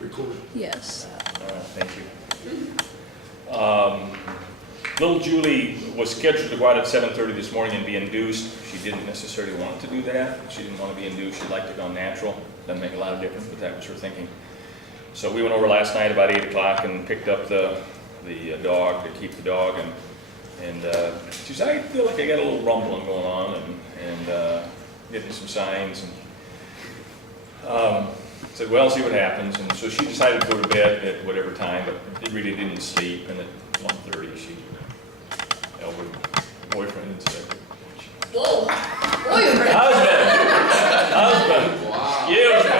Recorded. Yes. Thank you. Little Julie was scheduled to go out at 7:30 this morning and be induced. She didn't necessarily want to do that. She didn't want to be induced. She'd like to go natural. Doesn't make a lot of difference, but that was her thinking. So we went over last night about 8 o'clock and picked up the dog to keep the dog. And she said, I feel like I got a little rumbling going on and getting some signs. And said, well, see what happens. And so she decided to go to bed at whatever time, but it really didn't sleep. And at 1:30, she held her boyfriend and said, Whoa! Husband! Wow. Excuse me!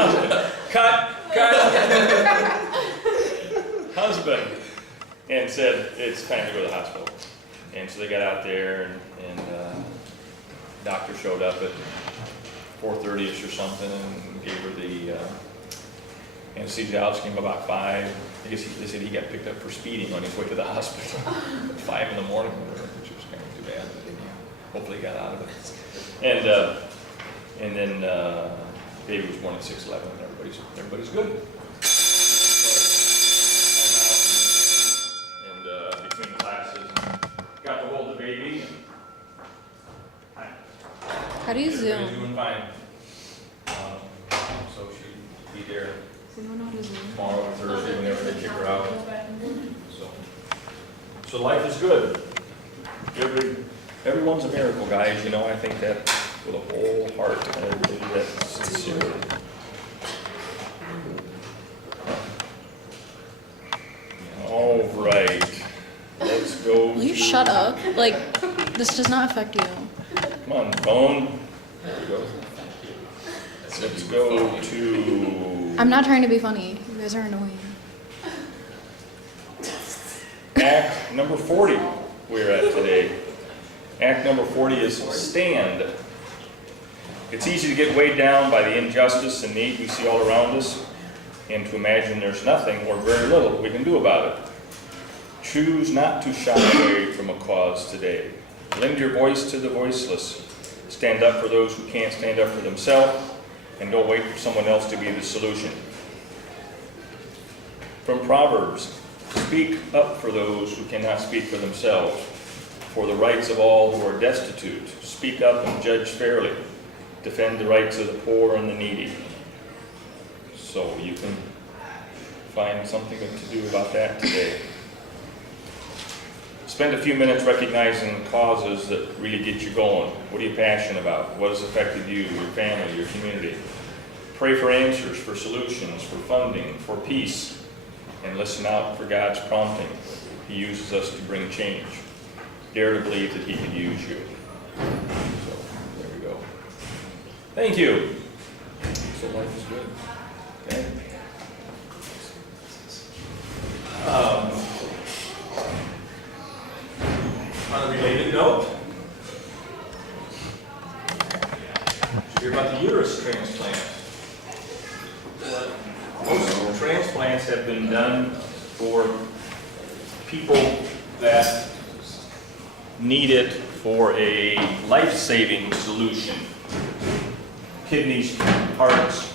Husband! Cut! Husband! And said, it's time to go to the hospital. And so they got out there and doctor showed up at 4:30ish or something and gave her the anesthesiologist came about 5. I guess they said he got picked up for speeding on his way to the hospital at 5 in the morning, which was kind of too bad. But hopefully he got out of it. And then baby was born at 6:11 and everybody's good. And between classes, got to hold the baby. How do you Everybody's zoom? doing fine. So she'll be there Does anyone know how to zoom? tomorrow or Thursday whenever they kick her out. So life is good. Everyone's a miracle, guys. You know, I think that with a whole heart. I really do that sincerely. All right. Let's go. Will you shut up? Like, this does not affect you. Come on, phone. There we go. Let's go to I'm not trying to be funny. You guys are annoying. Act number 40 we're at today. Act number 40 is stand. It's easy to get weighed down by the injustice and need we see all around us and to imagine there's nothing or very little we can do about it. Choose not to shy away from a cause today. Lend your voice to the voiceless. Stand up for those who can't stand up for themselves, and don't wait for someone else to be the solution. From Proverbs, speak up for those who cannot speak for themselves, for the rights of all who are destitute. Speak up and judge fairly. Defend the rights of the poor and the needy. So you can find something to do about that today. Spend a few minutes recognizing causes that really get you going. What are you passionate about? What has affected you, your family, your community? Pray for answers, for solutions, for funding, for peace, and listen out for God's prompting. He uses us to bring change. Dare to believe that He can use you. So, there we go. Thank you. So life is good. Okay. On a related note, did you hear about the uterus transplant? Most transplants have been done for people that need it for a life-saving solution. Kidneys, hearts,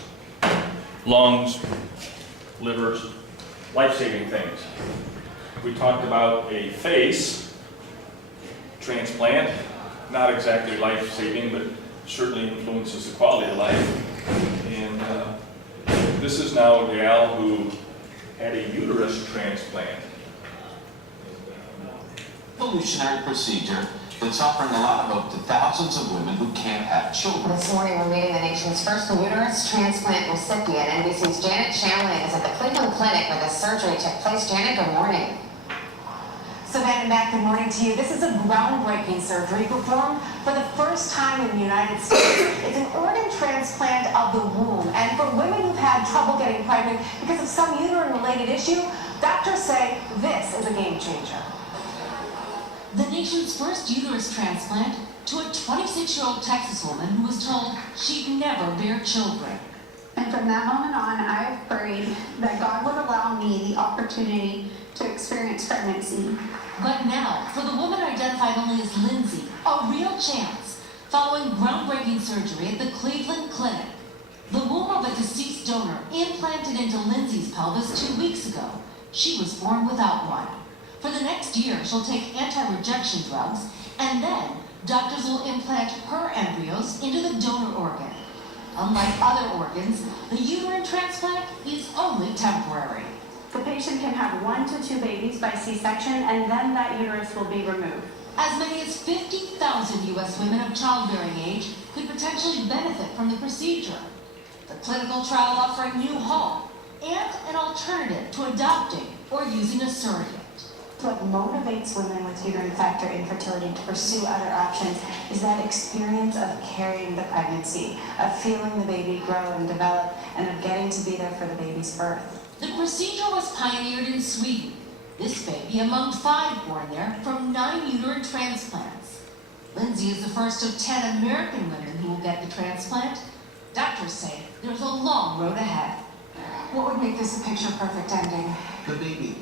lungs, livers, life-saving things. We talked about a face transplant, not exactly life-saving, but certainly influences the quality of life. And this is now a gal who had a uterus transplant. Evolutionary procedure that's offering a lot of hope to thousands of women who can't have children. This morning, we're meeting the nation's first uterus transplant recipient. NBC's Janet Shamling is at the Cleveland Clinic where the surgery took place. Janet, good morning. Savannah, Mac, good morning to you. This is a groundbreaking surgery performed for the first time in the United States. It's an organ transplant of the womb. And for women who've had trouble getting pregnant because of some uterine-related issue, doctors say this is a game changer. The nation's first uterus transplant to a 26-year-old Texas woman who was told she'd never bear children. And from that moment on, I've prayed that God would allow me the opportunity to experience pregnancy. But now, for the woman identified only as Lindsay, a real chance. Following groundbreaking surgery at the Cleveland Clinic, the womb of of a deceased donor implanted into Lindsay's pelvis 2 weeks ago. She was born without one. For the next year, she'll take anti-rejection drugs, and then doctors will implant her embryos into the donor organ. Unlike other organs, the uterine transplant is only temporary. The patient can have 1 to 2 babies by C-section, and then that uterus will be removed. As many as 50,000 U.S. women of childbearing age could potentially benefit from the procedure. The clinical trial offering new hope and an alternative to adopting or using a surrogate. What motivates women with uterine factor infertility to pursue other options is that experience of carrying the pregnancy, of feeling the baby grow and develop, and of getting to be there for the baby's birth. The procedure was pioneered in Sweden. This baby among 5 born there from 9 uterine transplants. Lindsay is the first of 10 American women who will get the transplant. Doctors say there's a long road ahead. What would make this a picture-perfect ending? The baby.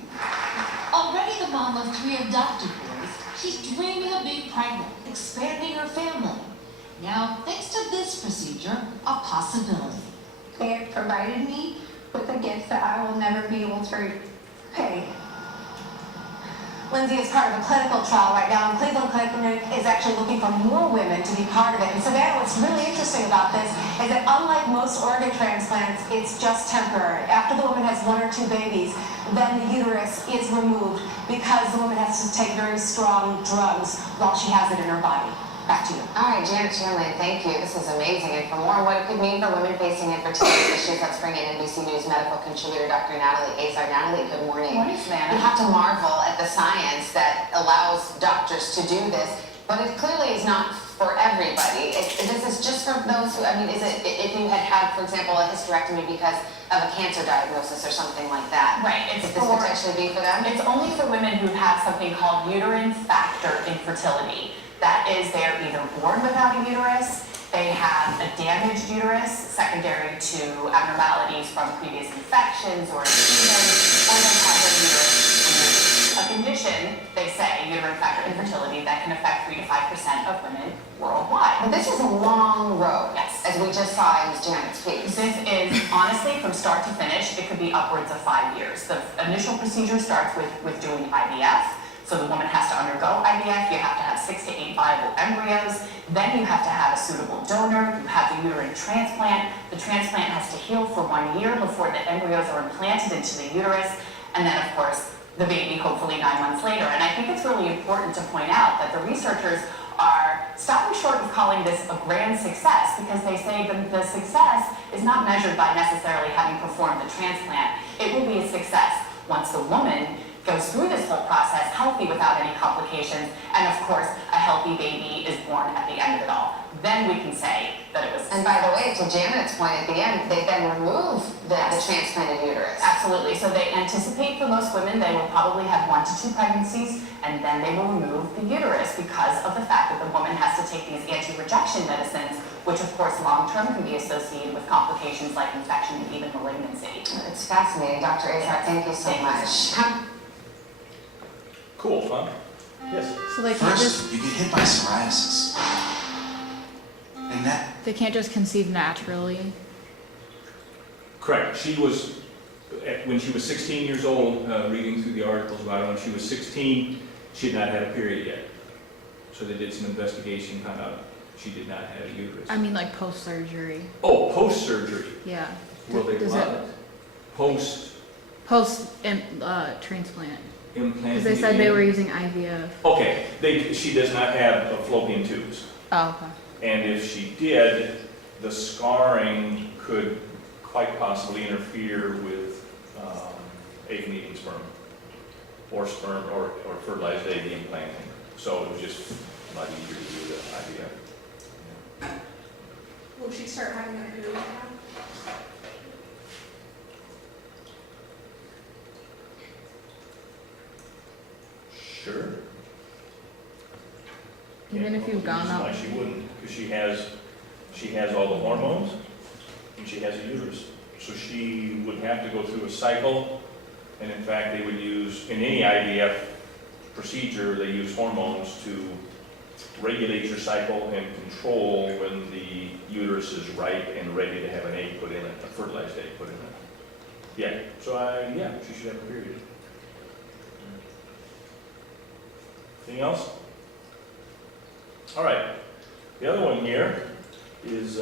Already the mom of 3 adopted boys, she's dreaming of being pregnant, expanding her family. Now, thanks to this procedure, a possibility. They have provided me with a gift that I will never be able to repay. Lindsay is part of a clinical trial right now, and Cleveland Clinic is actually looking for more women to be part of it. And Savannah, what's really interesting about this is that unlike most organ transplants, it's just temporary. After the woman has 1 or 2 babies, then the uterus is removed because the woman has to take very strong drugs while she has it in her body. Back to you. All right, Janet Chamberlain, thank you. This is amazing. And for more on what it could mean for women facing infertility issues, let's bring in NBC News medical contributor Dr. Natalie Azar. Natalie, good morning. Good morning, Savannah. You have to marvel at the science that allows doctors to do this, but it clearly is not for everybody. This is just for those who, I mean, is it if you had, for example, a hysterectomy because of a cancer diagnosis or something like that? Right, it's Could this potentially be for them? It's only for women who have something called uterine factor infertility. That is, they're either born without a uterus, they have a damaged uterus secondary to abnormalities from previous infections or diseases, or they have their uterus removed. A condition, they say, uterine factor infertility, that can affect 3 to 5% of women worldwide. But this is a long road. Yes. As we just saw in Janet's piece. This is, honestly, from start to finish, it could be upwards of 5 years. The initial procedure starts with doing IVF. So the woman has to undergo IVF, you have to have 6 to 8 viable embryos, then you have to have a suitable donor, you have the uterine transplant. The transplant has to heal for 1 year before the embryos are implanted into the uterus, and then of course, the baby hopefully 9 months later. And I think it's really important to point out that the researchers are stopping short of calling this a grand success because they say the success is not measured by necessarily having performed the transplant. It will be a success once the woman goes through this whole process healthy without any complications, and of course, a healthy baby is born at the end of it all. Then we can say that it was. And by the way, to Janet's point at the end, they then remove the transplanted uterus. Absolutely. So they anticipate for most women they will probably have 1 to 2 pregnancies, and then they will remove the uterus because of the fact that the woman has to take these anti-rejection medicines, which of course long-term can be associated with complications like infection and even malignancy. It's fascinating. Dr. Azar, thank you so much. Cool, huh? Yes. So they can't just First, you get hit by psoriasis. And that conceive naturally. Correct. She was, when she was 16 years old, reading through the articles about it, when she was 16, she had not had a period yet. So they did some investigation, found out she did not have a uterus. I mean, like post surgery. Oh, post-surgery. Yeah. Will they Does allow it- it? Post Post transplant. implanted. Because they said they were using IVF. Okay, she does not have fallopian tubes. Oh, okay. And if she did, the scarring could quite possibly interfere with egg-eating sperm, or fertilized egg implanting. So it was just a lot easier to do the IVF. Will she start having a period now? Sure. Even if you've gone up. Why she wouldn't, because she has all the hormones, and she has a uterus. So she would have to go through a cycle, and in fact, they would use, in any IVF procedure, they use hormones to regulate your cycle and control when the uterus is ripe and ready to have an egg put in it, a fertilized egg put in it. Yeah, so yeah, she should have a period. Anything else? All right, the other one here is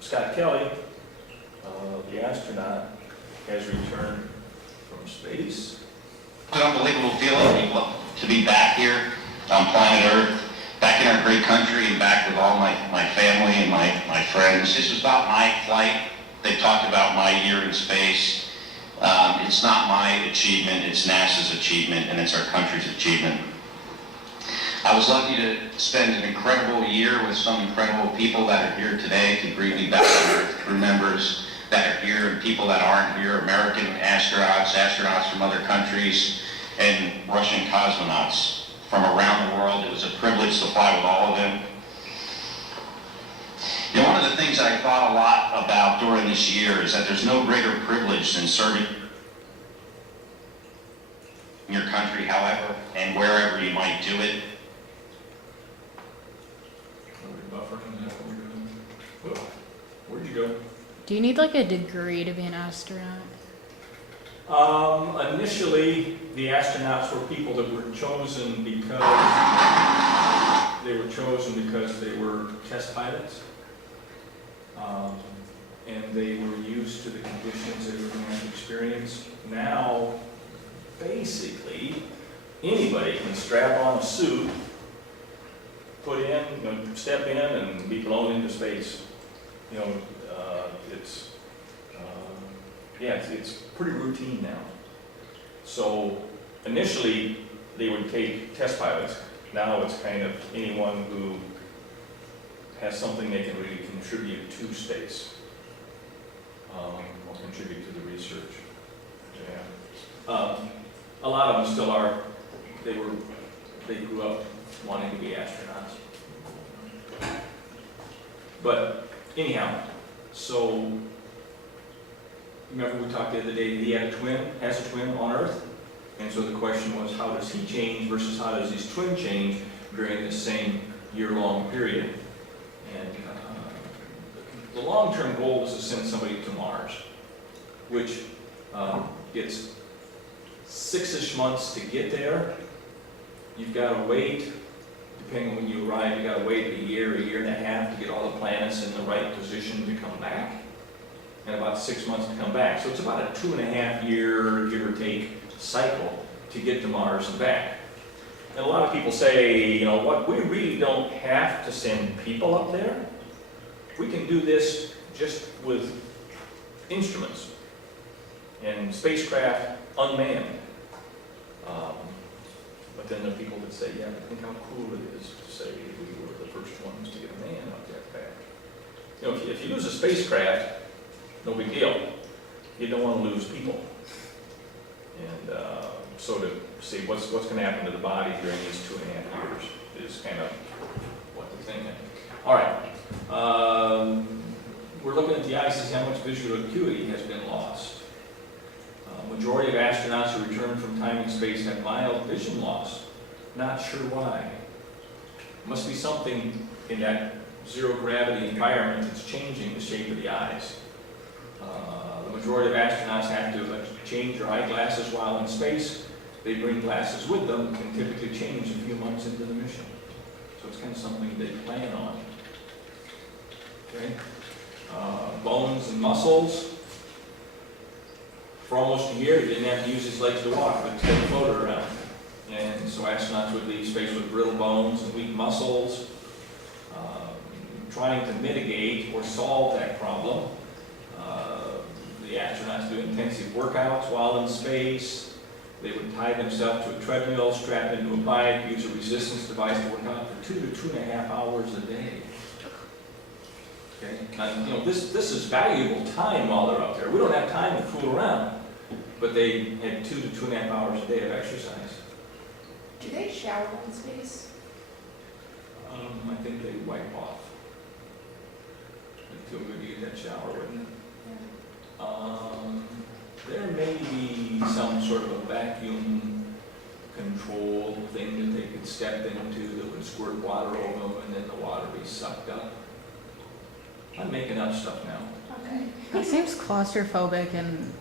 Scott Kelly, the astronaut, has returned from space. It's an unbelievable feeling to be back here on planet Earth, back in our great country and back with all my family and my friends. This was not my flight. They talked about my year in space. It's not my achievement, it's NASA's achievement, and it's our country's achievement. I was lucky to spend an incredible year with some incredible people that are here today to greet me back on Earth, crew members that are here and people that aren't here, American astronauts from other countries, and Russian cosmonauts from around the world. It was a privilege to fly with all of them. You know, one of the things that I thought a lot about during this year is that there's no greater privilege than serving in your country, however and wherever you might do it. Where'd you go? Do you need like a degree to be an astronaut? Initially, the astronauts were people that were chosen because they were test pilots. And they were used to the conditions they were going to have to experience. Now, basically, anybody can strap on a suit, put in, step in, and be blown into space. It's pretty routine now. So initially, they would take test pilots. Now it's kind of anyone who has something they can really contribute to space, or contribute to the research. Yeah. A lot of them still are. They grew up wanting to be astronauts. But anyhow, so remember we talked the other day, he has a twin on Earth, and so the question was, how does he change versus how does his twin change during the same year-long period? And the long-term goal is to send somebody to Mars, which it's 6-ish months to get there. You've got to wait, depending on when you arrive, you've got to wait a year and a half to get all the planets in the right position to come back, and about 6 months to come back. So it's about a 2.5-year, give or take, cycle to get to Mars and back. And a lot of people say, we really don't have to send people up there. We can do this just with instruments and spacecraft unmanned. But then there are people that say, yeah, but think how cool it is to say we were the first ones to get a man up that fast. If you lose a spacecraft, no big deal. You don't want to lose people. And so to see what's going to happen to the body during these 2.5 years is kind of what they're thinking. All right. We're looking at the eyes to see how much visual acuity has been lost. Majority of astronauts who return from time and space have mild vision loss. Not sure why. Must be something in that zero gravity environment that's changing the shape of the eyes. The majority of astronauts have to change their eyeglasses while in space. They bring glasses with them and typically change a few months into the mission. So it's kind of something they plan on. Okay. Bones and muscles. For almost a year, he didn't have to use his legs to walk, but to take a photo around. And so astronauts would leave space with brittle bones and weak muscles. Trying to mitigate or solve that problem, the astronauts do intensive workouts while in space. They would tie themselves to a treadmill, strap into a bike, use a resistance device to work out for 2 to 2.5 hours a day. Okay? Now, this is valuable time while they're up there. We don't have time to fool around, but they had 2 to 2.5 hours a day of exercise. Do they shower in space? I think they wipe off. It'd feel good to get that shower, wouldn't it? There may be some sort of a vacuum control thing that they could step into that would squirt water over them and then the water be sucked up. I'm making up stuff now. Okay. He seems claustrophobic, and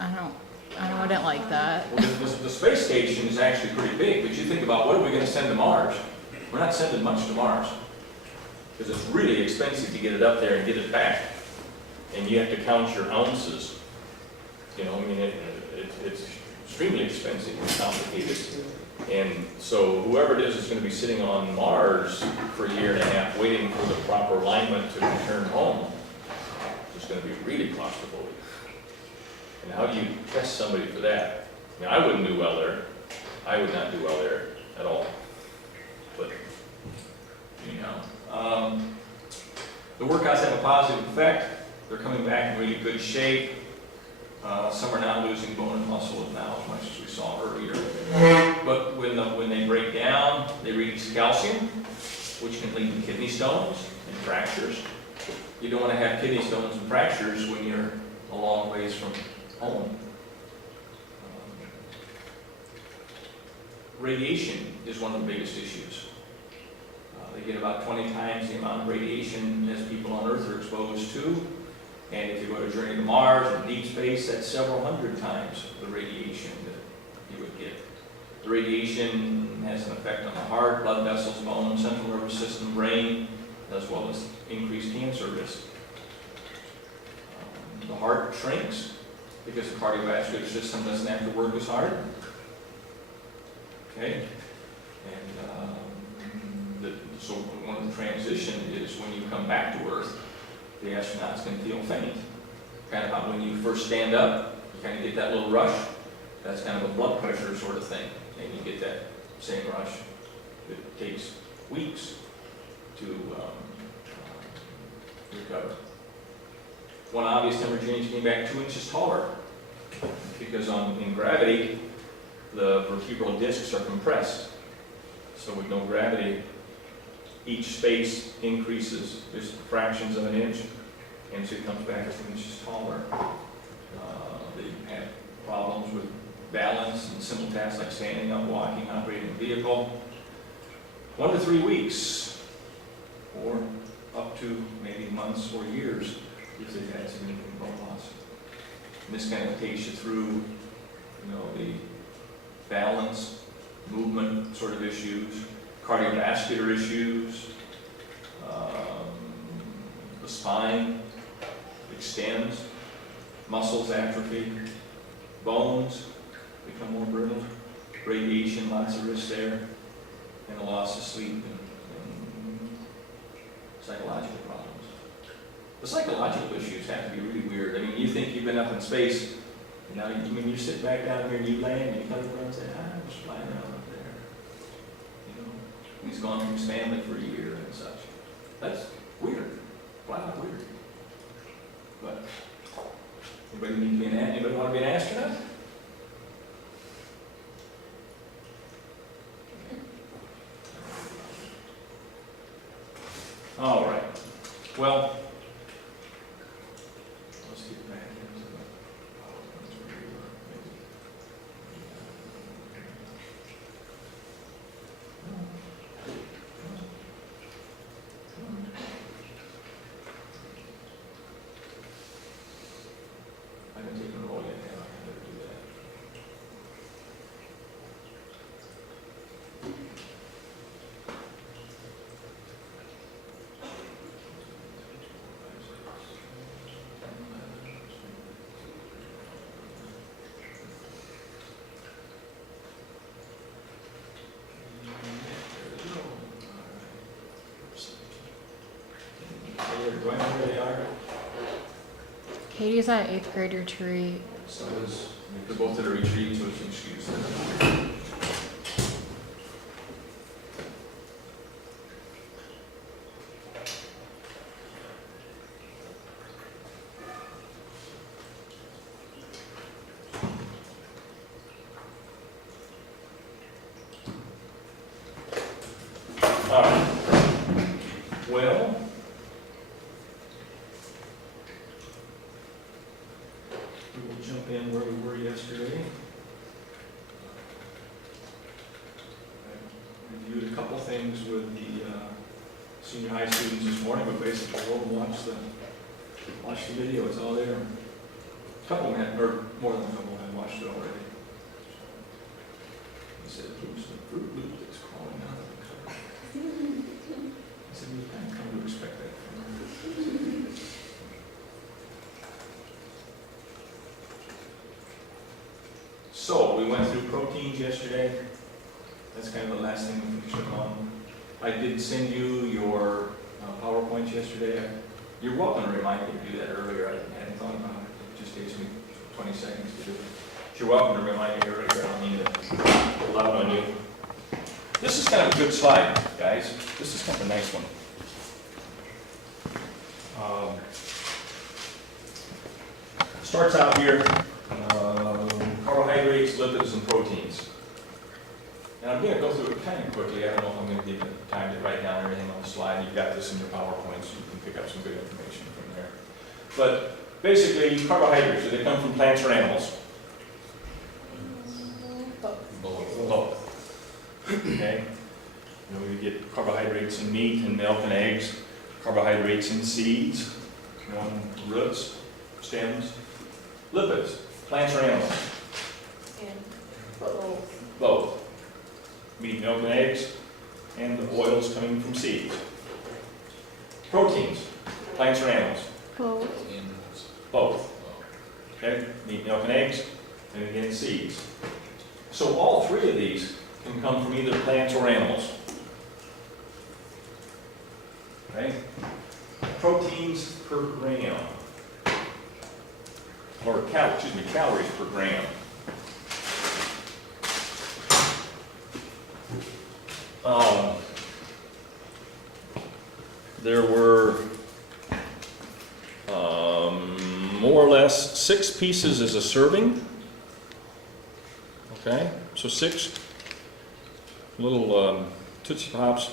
I didn't like that. Well, the space station is actually pretty big, but you think about what are we going to send to Mars? We're not sending much to Mars because it's really expensive to get it up there and get it back, and you have to count your ounces. You know, I mean, it's extremely expensive and complicated. And so whoever it is going to be sitting on Mars for a year and a half waiting for the proper alignment to return home is going to be really claustrophobic. And how do you test somebody for that? I mean, I wouldn't do well there. I would not do well there at all. But, anyhow, the workouts have a positive effect. They're coming back in really good shape. Some are not losing bone and muscle now as much as we saw earlier. But when they break down, they release calcium, which can lead to kidney stones and fractures. You don't want to have kidney stones and fractures when you're a long ways from home. Radiation is one of the biggest issues. They get about 20 times the amount of radiation as people on Earth are exposed to. And if you go to Journey to Mars or deep space, that's several hundred times the radiation that you would get. The radiation has an effect on the heart, blood vessels, bone, central nervous system, brain, as well as increased cancer risk. The heart shrinks because the cardiovascular system doesn't have to work as hard. Okay? And so one of the transition is when you come back to Earth, the astronauts can feel faint. Kind of about when you first stand up, you kind of get that little rush. That's kind of a blood pressure sort of thing. And you get that same rush. It takes weeks to recover. One obvious temperature change came back 2 inches taller because in gravity, the vertebral discs are compressed. So with no gravity, each space increases just fractions of an inch, and so it comes back 2 inches taller. They have problems with balance and simple tasks like standing up, walking, operating a vehicle. 1 to 3 weeks, or up to maybe months or years if they've had significant bone loss. And this kind of takes you through, the balance, movement sort of issues, cardiovascular issues, the spine extends, muscles atrophy, bones become more brittle, radiation, lots of risk there, and a loss of sleep and psychological problems. The psychological issues have to be really weird. I mean, you think you've been up in space, you sit back down here and you land, and you come around and say, I'm just flying around up there. He's gone from his family for a year and such. That's weird, flat out weird. But anybody want to be an astronaut? All right. Well, let's get back into the I haven't taken a roll yet, have I? I better do that. Do I know where they are? Katie's at 8th grade retreat. So they're both at a retreat, so it's an excuse them. All right. Well, we will jump in where we were yesterday. things with the senior high students this morning, but basically go and watch the video. It's all there. A couple had, or more than a couple had watched it already. He said, "There's some Fruit Loop that's crawling out of the car." I said, "We kind of come to expect that from her." So, we went through proteins yesterday. That's kind of the last thing we finished up on. I did send you your PowerPoints yesterday. You're welcome to remind me to do that earlier. I hadn't thought about it. It just takes me 20 seconds to do it. You're welcome to remind me earlier. I don't mean to pull out on you. This is kind of a good slide, guys. This is kind of a nice one. Starts out here, carbohydrates, lipids, and proteins. And I'm going to go through it kind of quickly. I don't know if I'm going to give you time to write down everything on the slide. You've got this in your PowerPoint, so you can pick up some good information from there. But basically, carbohydrates, do they come from plants or animals? Both. Okay. You know, we get carbohydrates in meat and milk and eggs, carbohydrates in seeds, roots, stems. Lipids, plants or animals? Both. Meat, milk, and eggs, and the oils coming from seeds. Proteins, plants or animals? Both. Okay, meat, milk, and eggs, and again seeds. So all three of these can come from either plants or animals. Okay? Proteins per gram. Or calories per gram. There were more or less 6 pieces as a serving. Okay, so 6 little Tootsie Pops,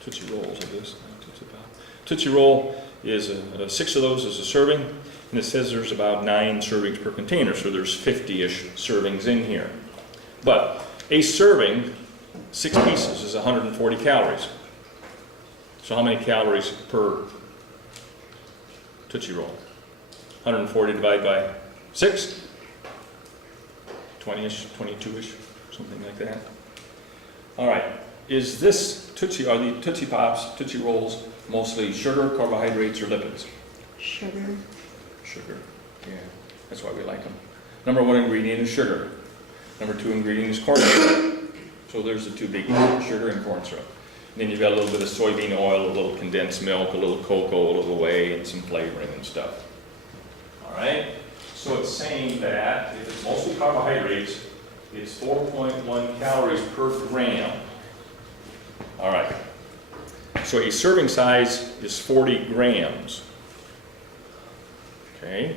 Tootsie Rolls, I guess. Tootsie Pop. Tootsie Roll is 6 of those as a serving, and it says there's about 9 servings per container, so there's 50-ish servings in here. But a serving, 6 pieces, is 140 calories. So how many calories per Tootsie Roll? 140 divided by 6? 20-ish, 22-ish, something like that. All right, is this are the Tootsie Pops, Tootsie Rolls, mostly sugar, carbohydrates, or lipids? Sugar. Sugar, yeah, that's why we like them. Number 1 ingredient is sugar. Number 2 ingredient is corn syrup. So there's the 2 big ones, sugar and corn syrup. And then you've got a little bit of soybean oil, a little condensed milk, a little cocoa, a little whey, and some flavoring and stuff. All right? So it's saying that if it's mostly carbohydrates, it's 4.1 calories per gram. All right. So a serving size is 40 grams. Okay?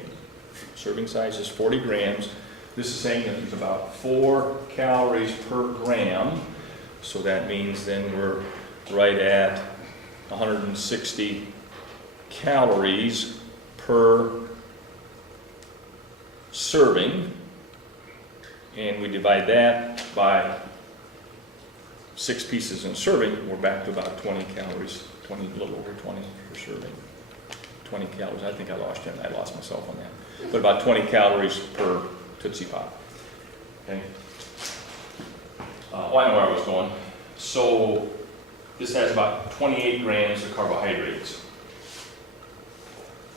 Serving size is 40 grams. This is saying that there's about 4 calories per gram. So that means then we're right at 160 calories per serving. And we divide that by 6 pieces in a serving, we're back to about 20 calories, a little over 20 per serving. 20 calories, I think I lost him, I lost myself on that. But about 20 calories per Tootsie Pop. Okay. I know where I was going. So this has about 28 grams of carbohydrates.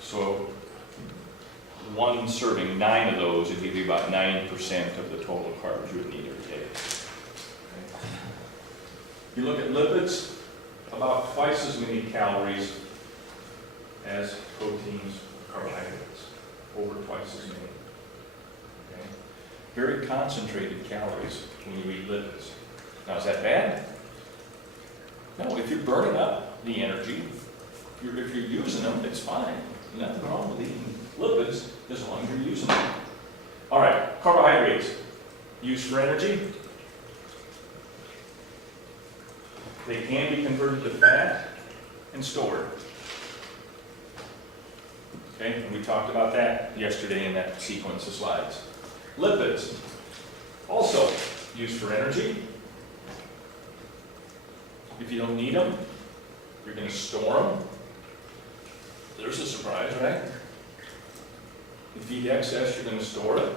So 1 serving, 9 of those, would give you about 9% of the total carbs you would need every day. Okay. You look at lipids, about twice as many calories as proteins, carbohydrates, over twice as many. Okay. Very concentrated calories when you eat lipids. Now, is that bad? No, if you're burning up the energy, if you're using them, it's fine. Nothing wrong with eating lipids as long as you're using them. All right, carbohydrates, used for energy. They can be converted to fat and stored. Okay, and we talked about that yesterday in that sequence of slides. Lipids, also used for energy If you don't need them, you're going to store them. There's a surprise, right? If you eat excess, you're going to store it.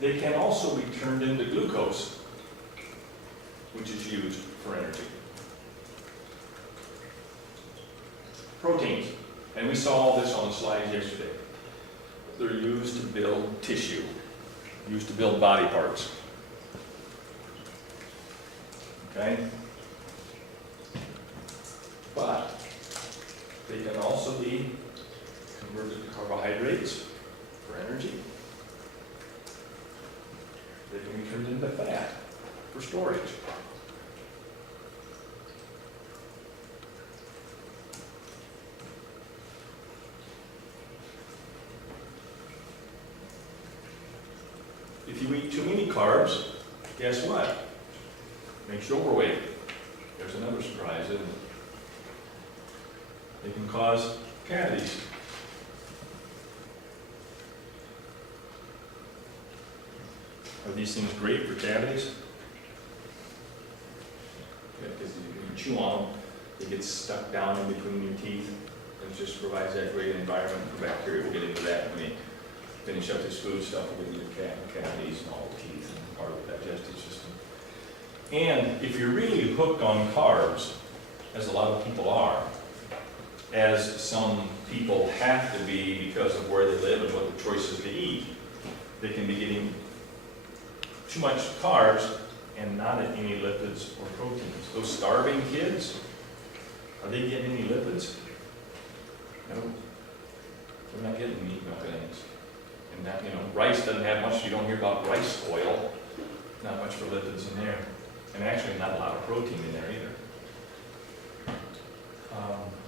They can also be turned into glucose, which is used for energy. Proteins, and we saw all this on the slides yesterday. They're used to build tissue, used to build body parts. Okay? But they can also be converted to carbohydrates for energy. They can be turned into fat for storage. If you eat too many carbs, guess what? Makes you overweight. There's another surprise, isn't it? They can cause cavities. Are these things great for cavities? Yeah, because you chew on them, they get stuck down in between your teeth. It just provides that great environment for bacteria. We'll get into that when we finish up this food stuff. We'll get into cavities and all the teeth and part of the digestive system. And if you're really hooked on carbs, as a lot of people are, as some people have to be because of where they live and what the choices they eat, they can be getting too much carbs and not any lipids or proteins. Those starving kids, are they getting any lipids? No. They're not getting meat, milk, and eggs. And that, rice doesn't have much. You don't hear about rice oil. Not much for lipids in there. And actually not a lot of protein in there either.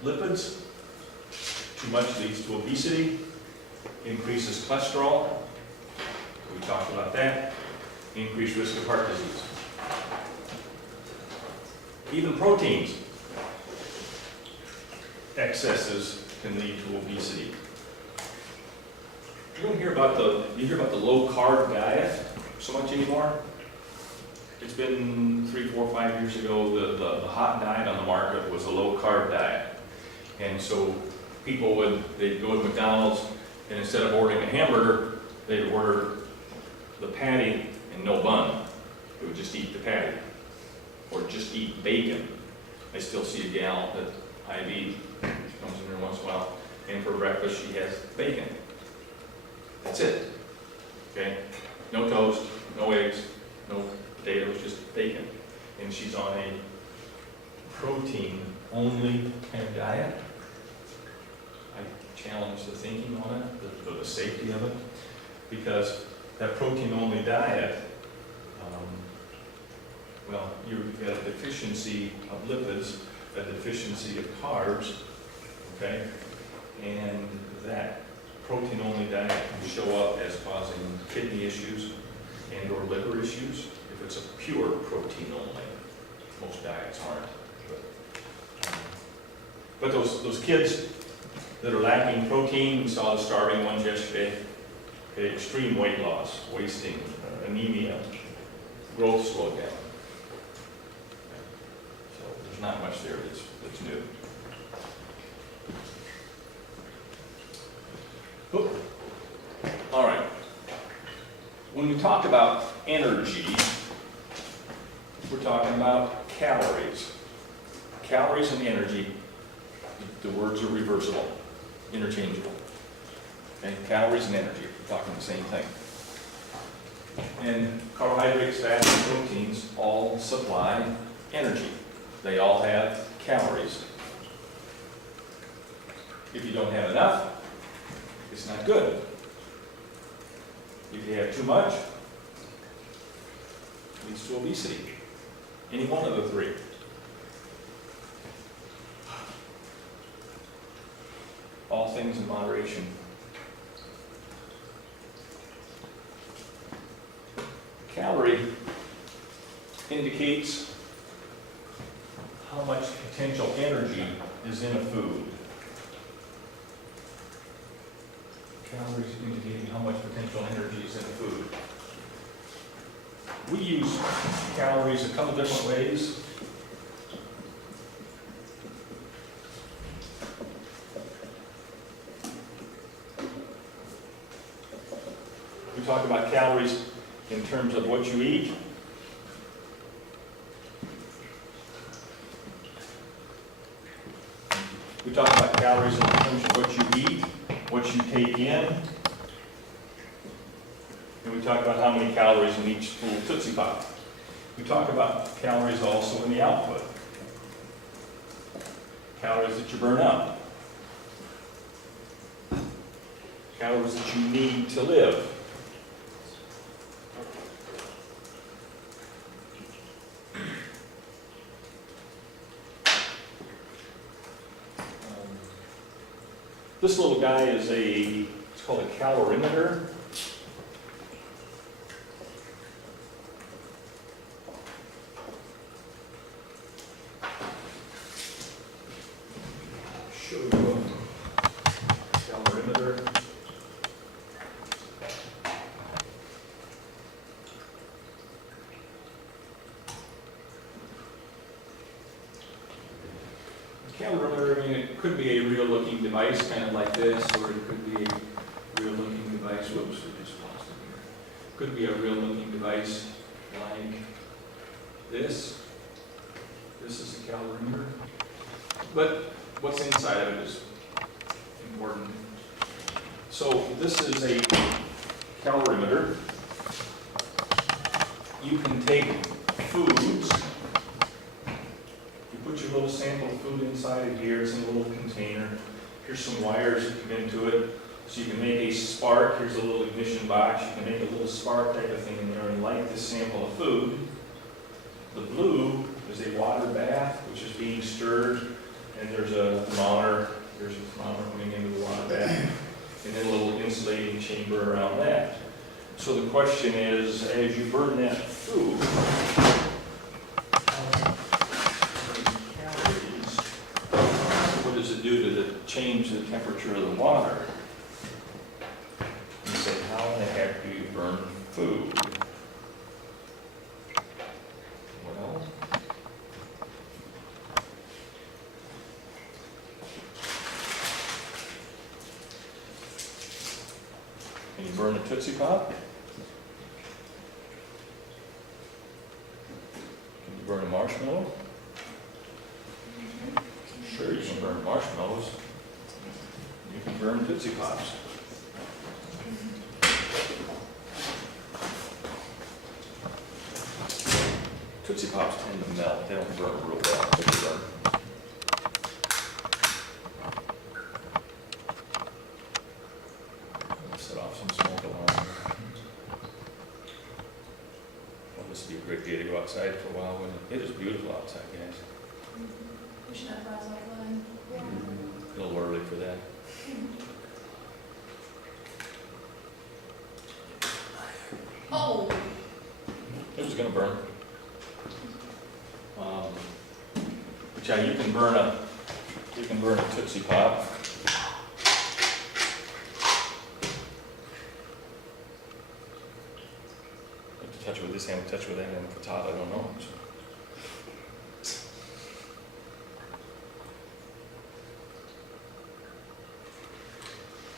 Lipids, too much leads to obesity, increases cholesterol. We talked about that. Increased risk of heart disease. Even proteins, excesses can lead to obesity. You don't hear about the low carb diet so much anymore. It's been 3, 4, 5 years ago, the hot diet on the market was a low carb diet. And so people they'd go to McDonald's and instead of ordering a hamburger, they'd order the patty and no bun. They would just eat the patty. Or just eat bacon. I still see a gal that Ivy comes in there once in a while, and for breakfast she has bacon. That's it. Okay? No toast, no eggs, no potatoes, just bacon. And she's on a protein-only kind of diet. I challenge the thinking on it, the safety of it, because that protein-only diet, you've got a deficiency of lipids, a deficiency of carbs, okay? And that protein-only diet can show up as causing kidney issues and or liver issues if it's a pure protein only. Most diets aren't. But those kids that are lacking protein, we saw the starving ones yesterday, extreme weight loss, wasting, anemia, growth slowed down. So there's not much there that's new. Oop. All right. When we talk about energy, we're talking about calories. Calories and energy, the words are reversible, interchangeable. Okay? Calories and energy, we're talking the same thing. And carbohydrates, fats, and proteins all supply energy. They all have calories. If you don't have enough, it's not good. If you have too much, it leads to obesity. Any one of the three. All things in moderation. Calorie indicates how much potential energy is in a food. Calories indicating how much potential energy is in a food. We use calories a couple different ways. We talk about calories in terms of what you eat. We talk about calories in terms of what you eat, what you take in. And we talk about how many calories in each full Tootsie Pop. We talk about calories also in the output. Calories that you burn up. Calories that you need to live. This little guy is it's called a calorimeter. Show you a calorimeter. Calorimeter, I mean, it could be a real-looking device, kind of like this, or it could be a real-looking device. Whoops, we just lost it here. Could be a real-looking device like this. This is a calorimeter. But what's inside of it is important. So this is a calorimeter. You can take foods. Put your little sample of food inside of here. It's in a little container. Here's some wires that come into it. So you can make a spark. Here's a little ignition box. You can make a little spark type of thing in there and light this sample of food. The blue is a water bath, which is being stirred. And there's a thermometer. There's a thermometer going into the water bath. And then a little insulating chamber around that. So the question is, as you burn that food, due to the change in the temperature of the water. You say, how in the heck do you burn food? Well, can you burn a Tootsie Pop? Can you burn a marshmallow? Sure, you can burn marshmallows. You can burn Tootsie Pops. Tootsie Pops tend to melt. They don't burn real well. They burn. Set off some smoke alarm. Well, this would be a great day to go outside for a while, wouldn't it? It is beautiful outside, guys. We should have flowers outline. A little early for that. Oh! It was gonna burn. But yeah, you can burn a Tootsie Pop. Have to touch it with this hand, touch it with that hand, if it's hot, I don't know.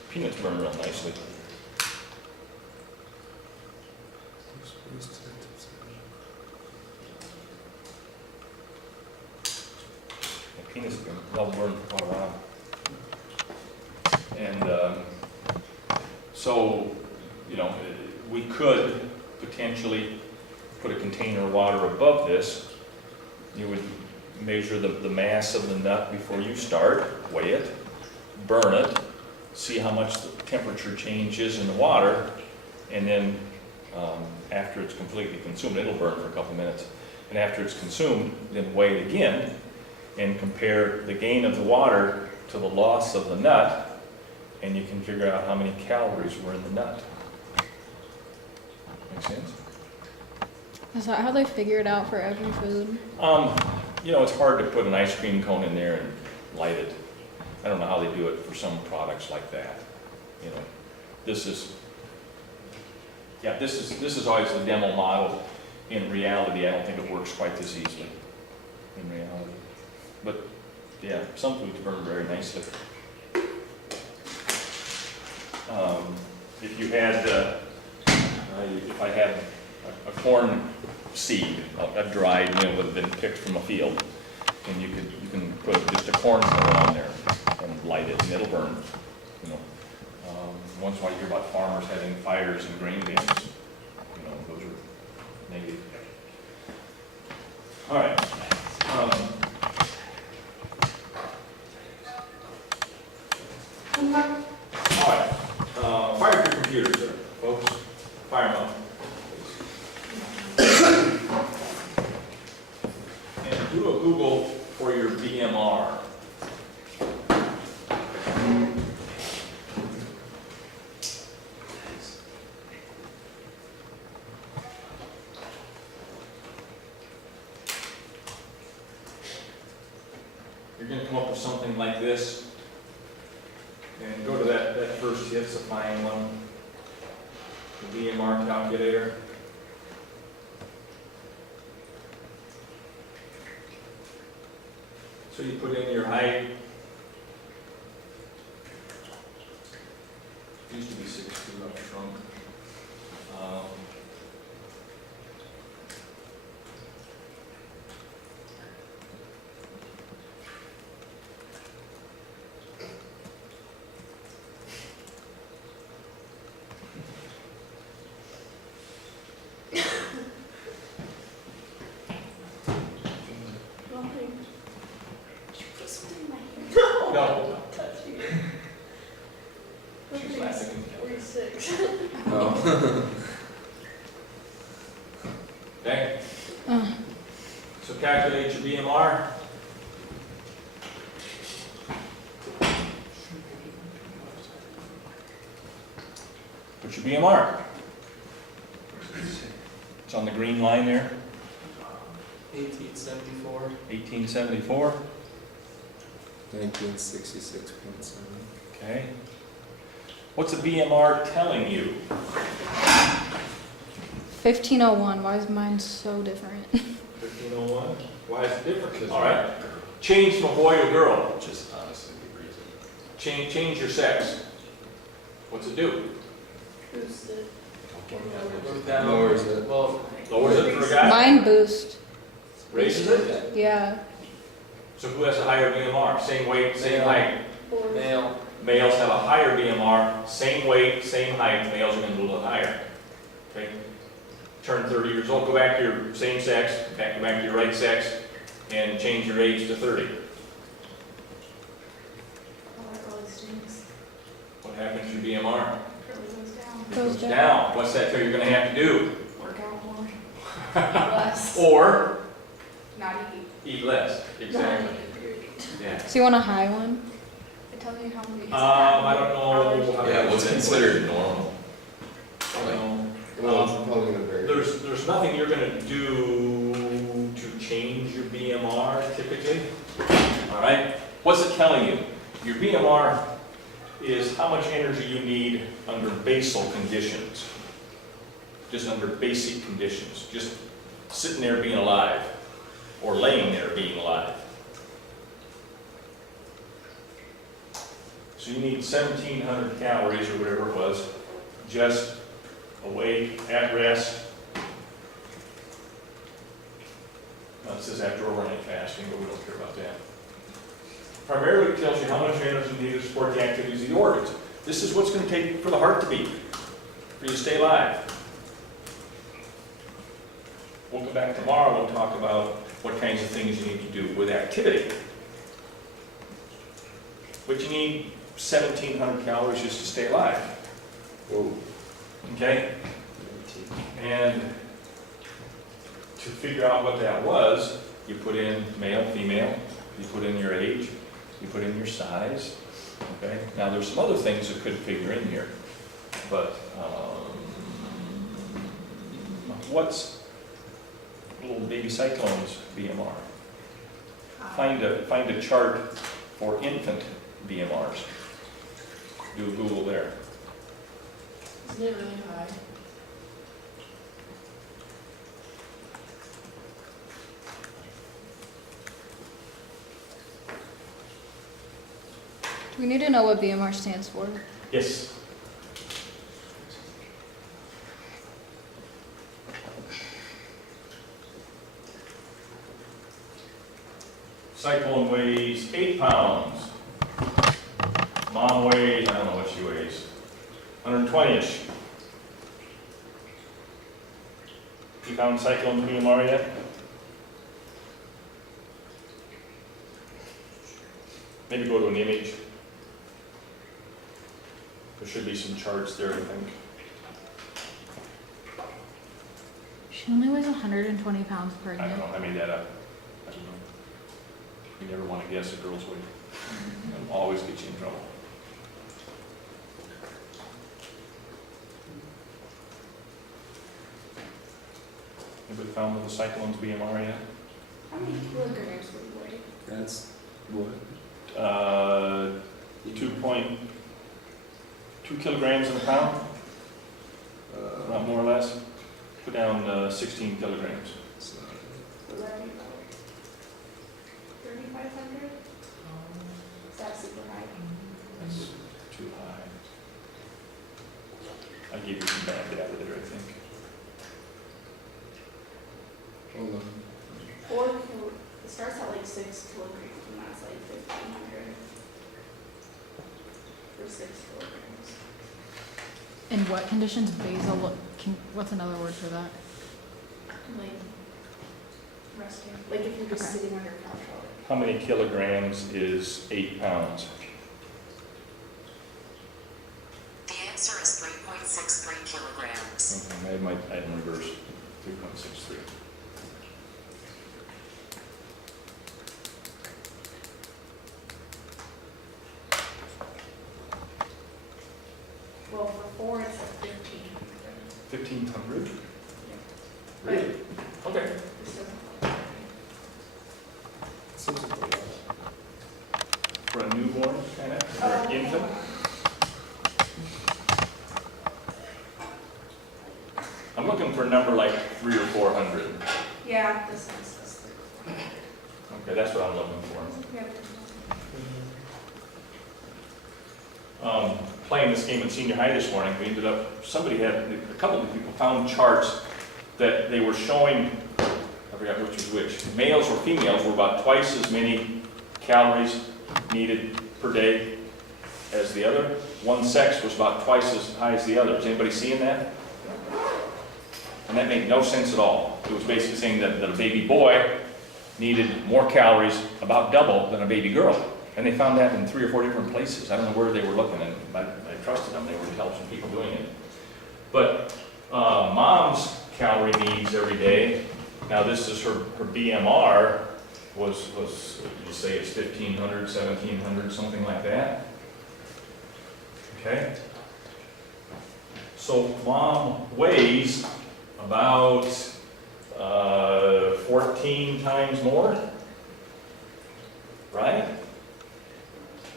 Peanuts burn real nicely. The peanuts they'll burn for quite a while. And so, you know, we could potentially put a container of water above this. You would measure the mass of the nut before you start, weigh it, burn it, see how much the temperature changes in the water, and then after it's completely consumed, it'll burn for a couple minutes. And after it's consumed, then weigh it again and compare the gain of the water to the loss of the nut, and you can figure out how many calories were in the nut. Make sense? Is that how they figure it out for every food? You know, it's hard to put an ice cream cone in there and light it. I don't know how they do it for some products like that. You know, this is always the demo model, in reality, I don't think it works quite this easily, in reality. But, yeah, some foods burn very nicely. If you had, if I had a corn seed, a dried, that had been picked from a field, and you can put just a corn kernel on there and light it, and it'll burn. Once in a while you hear about farmers having fires in grain bins. Those are negative. All right. All right. Fire up your computers there, folks. Fire them up. And do a Google for your BMR. You're going to come up with something like this. And go to that first hit, supplying one, the BMR calculator. So you put in your height. It used to be 6'2", up shrunk. No. She's laughing. 46. Okay. So calculate your BMR. What's your BMR? It's on the green line there. 1874. 1874. 1966.7. Okay. What's the BMR telling you? 1501. Why is mine so different? 1501. Why is it different? All right. Change from a boy to a girl. Just honestly, the reason. Change your sex. What's it do? Boosted. Lowers it. Well, Lowers it for a guy? Mine boost. Raises it? Yeah. So who has a higher BMR? Same weight, same height. male. Males have a higher BMR, same weight, same height. Males are going to be a little higher. Okay. Turn 30 years old, go back to your same sex, go back to your right sex, and change your age to 30. Oh, that really stinks. What happens to your BMR? It really goes down. It Goes goes down. down. What's that tell you you're going to have to do? Work out more. Less. Or Not eat. eat less. Exactly. Not eat, period. Yeah. So you want a high one? It tells you how many. I don't know. how Yeah, to- what's considered normal? I don't know. Well, it's probably gonna vary. There's nothing you're going to do to change your BMR typically. All right. What's it telling you? Your BMR is how much energy you need under basal conditions. Just under basic conditions. Just sitting there being alive or laying there being alive. So you need 1,700 calories or whatever it was, just awake, at rest. Now, it says after overnight fasting, but we don't care about that. Primarily it tells you how much energy you need to support the activities of the organs. This is what's going to take for the heart to beat, for you to stay alive. We'll come back tomorrow and talk about what kinds of things you need to do with activity. But you need 1,700 calories just to stay alive. Whoa. Okay? And to figure out what that was, you put in male, female, you put in your age, you put in your size. Okay? Now there's some other things that could figure in here, but what's little baby cyclone's BMR? Find a chart for infant BMRs. Do a Google there. Isn't it really high? We need to know what BMR stands for. Yes. Cyclone weighs 8 pounds. Mom weighs, I don't know what she weighs, 120-ish. You found Cyclone BMR yet? Maybe go to an image. There should be some charts there, I think. She only weighs 120 pounds I pregnant. don't know, I made that up. I don't know. You never want to guess a girl's weight. It'll always get you in trouble. Anybody found the cyclone's BMR yet? How many kilograms would you weigh? That's what? 2.2 kilograms in a pound, not more or less. Put down 16 kilograms. Would that be about 3,500? Is that super high? That's too high. I gave you some bad data there, I think. Hold on. 4 kilo, it starts at like 6 kilograms and that's like 1,500 for 6 kilograms. In what conditions basal, what's another word for that? Like resting, like if you're just Okay. sitting on your couch all day. How many kilograms is 8 pounds? The answer is 3.63 kilograms. Okay, I might add in reverse, 3.63. Well, for 4 it's like 1,500. 1,500? But Really? Okay. this doesn't look Seems like a lot. For a newborn, kind of, or an infant? I'm looking for a number like 300 or 400. Yeah, this one says 3. Okay, that's what I'm looking for. Yeah. Playing this game in senior high this morning, we ended up, a couple of people found charts that they were showing, I forgot which was which, males or females were about twice as many calories needed per day as the other. One sex was about twice as high as the other. Is anybody seeing that? And that made no sense at all. It was basically saying that a baby boy needed more calories, about double, than a baby girl. And they found that in 3 or 4 different places. I don't know where they were looking, and I trusted them. They were intelligent people doing it. But mom's calorie needs every day, now this is her BMR, was you say it's 1,500, 1,700, something like that. Okay? So mom weighs about 14 times more, right?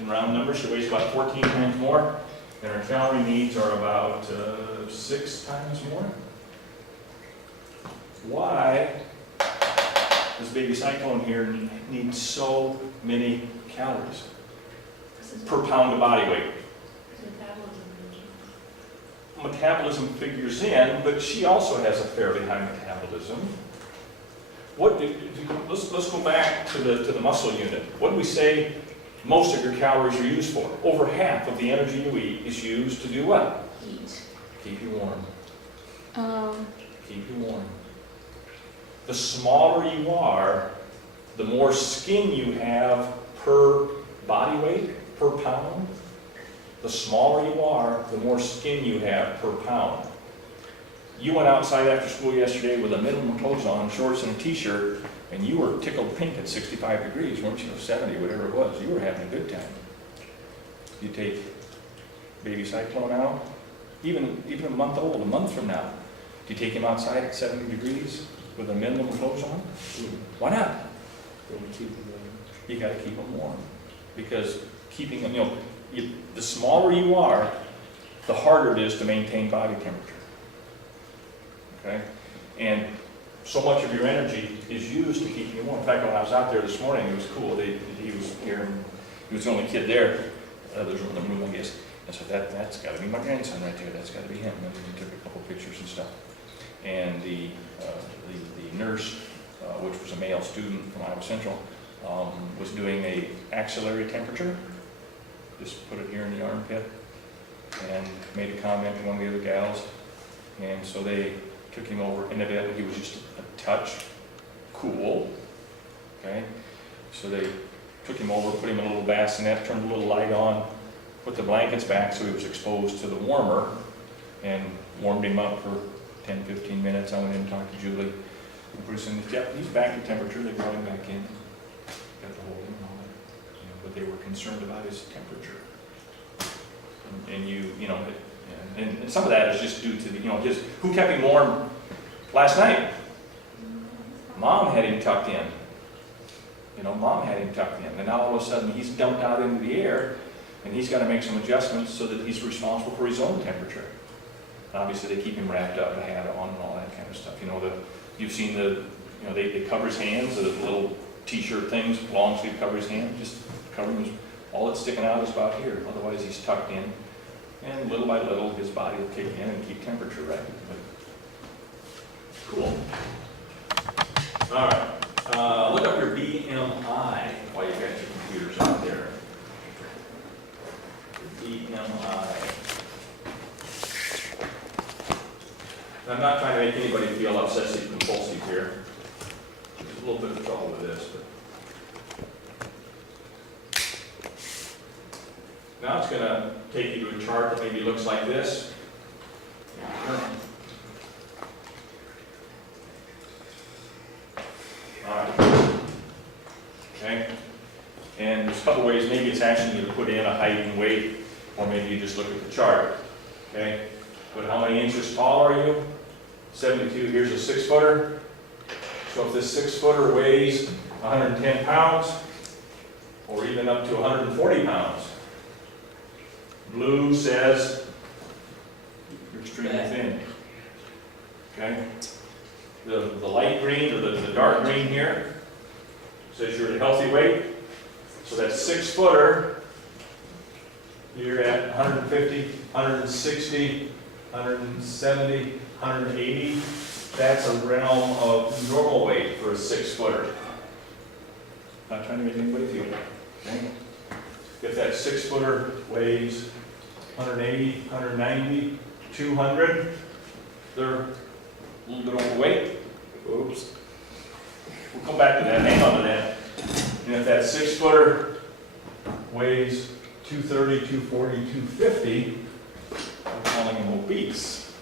In round numbers, she weighs about 14 times more, and her calorie needs are about 6 times more. Why does baby Cyclone here need so many calories per pound of body weight? Metabolism figures in, but she also has a fairly high metabolism. Let's go back to the muscle unit. What do we say most of your calories are used for? Over half of the energy you eat is used to do what? Eat. Keep you warm. Keep you warm. The smaller you are, the more skin you have per body weight, per pound. The smaller you are, the more skin you have per pound. You went outside after school yesterday with a minimum clothes on, shorts and a t-shirt, and you were tickled pink at 65 degrees, weren't you? 70, whatever it was. You were having a good time. You take baby Cyclone out, even a month old, a month from now, do you take him outside at 70 degrees with a minimum clothes on? Why not? You got to keep him warm, because keeping him, the smaller you are, the harder it is to maintain body temperature. Okay? And so much of your energy is used to keep you warm. In fact, when I was out there this morning, it was cool. He was here, and he was the only kid there. others in the room, I guess. I said, that's gotta be my grandson right there, that's gotta be him. And we took a couple pictures and stuff. And the nurse, which was a male student from Iowa Central, was doing a axillary temperature. Just put it here in the armpit and made a comment to one of the other gals. And so they took him over, and evidently he was just a touch cool, okay? So they took him over, put him in a little bassinet, turned a little light on, put the blankets back so he was exposed to the warmer, and warmed him up for 10, 15 minutes. I went in and talked to Julie. And Bruce said, yeah, he's back in temperature. They brought him back in, got to hold him and all that. You know, but they were concerned about his temperature. And you know, and some of that is just due to the, you know, just who kept him warm last night? Mom had him tucked in. You know, Mom had him tucked in. And now all of a sudden he's dumped out into the air, and he's got to make some adjustments so that he's responsible for his own temperature. Obviously, they keep him wrapped up, a hat on, and all that kind of stuff. You know, you've seen the, you know, they cover his hands, the little t-shirt things, long sleeve cover his hand, just cover him. All that's sticking out is about here. Otherwise, he's tucked in, and little by little, his body will kick in and keep temperature right. But, cool. All right. Look up your BMI while you got your computers out there. BMI. I'm not trying to make anybody feel obsessive compulsive here. There's a little bit of trouble with this, but now it's going to take you to a chart that maybe looks like this. All right. Okay. And there's a couple ways. Maybe it's asking you to put in a height and weight, or maybe you just look at the chart. Okay. But how many inches tall are you? 72. Here's a 6-footer. So if this 6-footer weighs 110 pounds, or even up to 140 pounds, blue says you're extremely thin. Okay? The light green, or the dark green here, says you're at a healthy weight. So that 6-footer, you're at 150, 160, 170, 180. That's a realm of normal weight for a 6-footer. Not trying to make anybody feel bad. Okay? If that 6-footer weighs 180, 190, 200, they're a little bit overweight. Oops. We'll come back to that. Hang on to that. And if that 6-footer weighs 230, 240, 250, I'm calling him obese.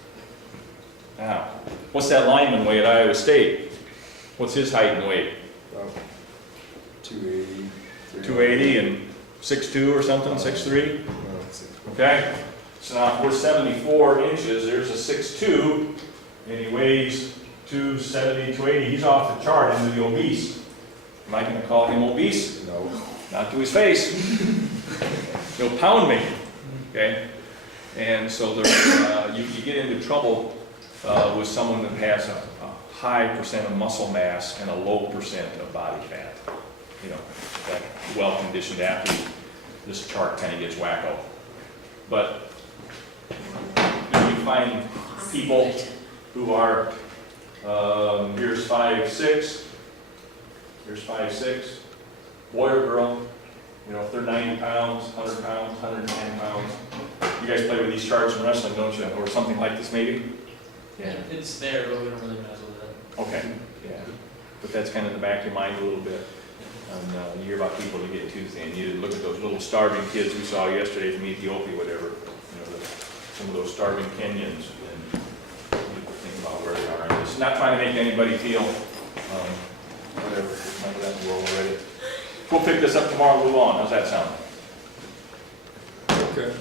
Now, what's that lineman weigh at Iowa State? What's his height and weight? 280. 280 and 6'2" or something, 6'3"? Okay? So now if we're 74 inches, there's a 6'2", and he weighs 270, 280. He's off the chart into the obese. Am I going to call him obese? No. Not to his face. He'll pound me. Okay? And so there, you get into trouble with someone that has a high percent of muscle mass and a low percent of body fat. You know, that well-conditioned athlete, this chart kind of gets wacko. But you find people who are, here's 5'6", here's 5'6", boy or girl, you know, if they're 90 pounds, 100 pounds, 110 pounds. You guys play with these charts in wrestling, don't you? Or something like this, maybe? Yeah, it's there, but we don't really mess with it. Okay, yeah. But that's kind of in the back of your mind a little bit. And you hear about people that get too thin. You look at those little starving kids we saw yesterday from Ethiopia, whatever. You know, some of those starving Kenyans, and you think about where they are. And it's not trying to make anybody feel whatever. Remember that in the world already. We'll pick this up tomorrow and move on. How's that sound? Okay.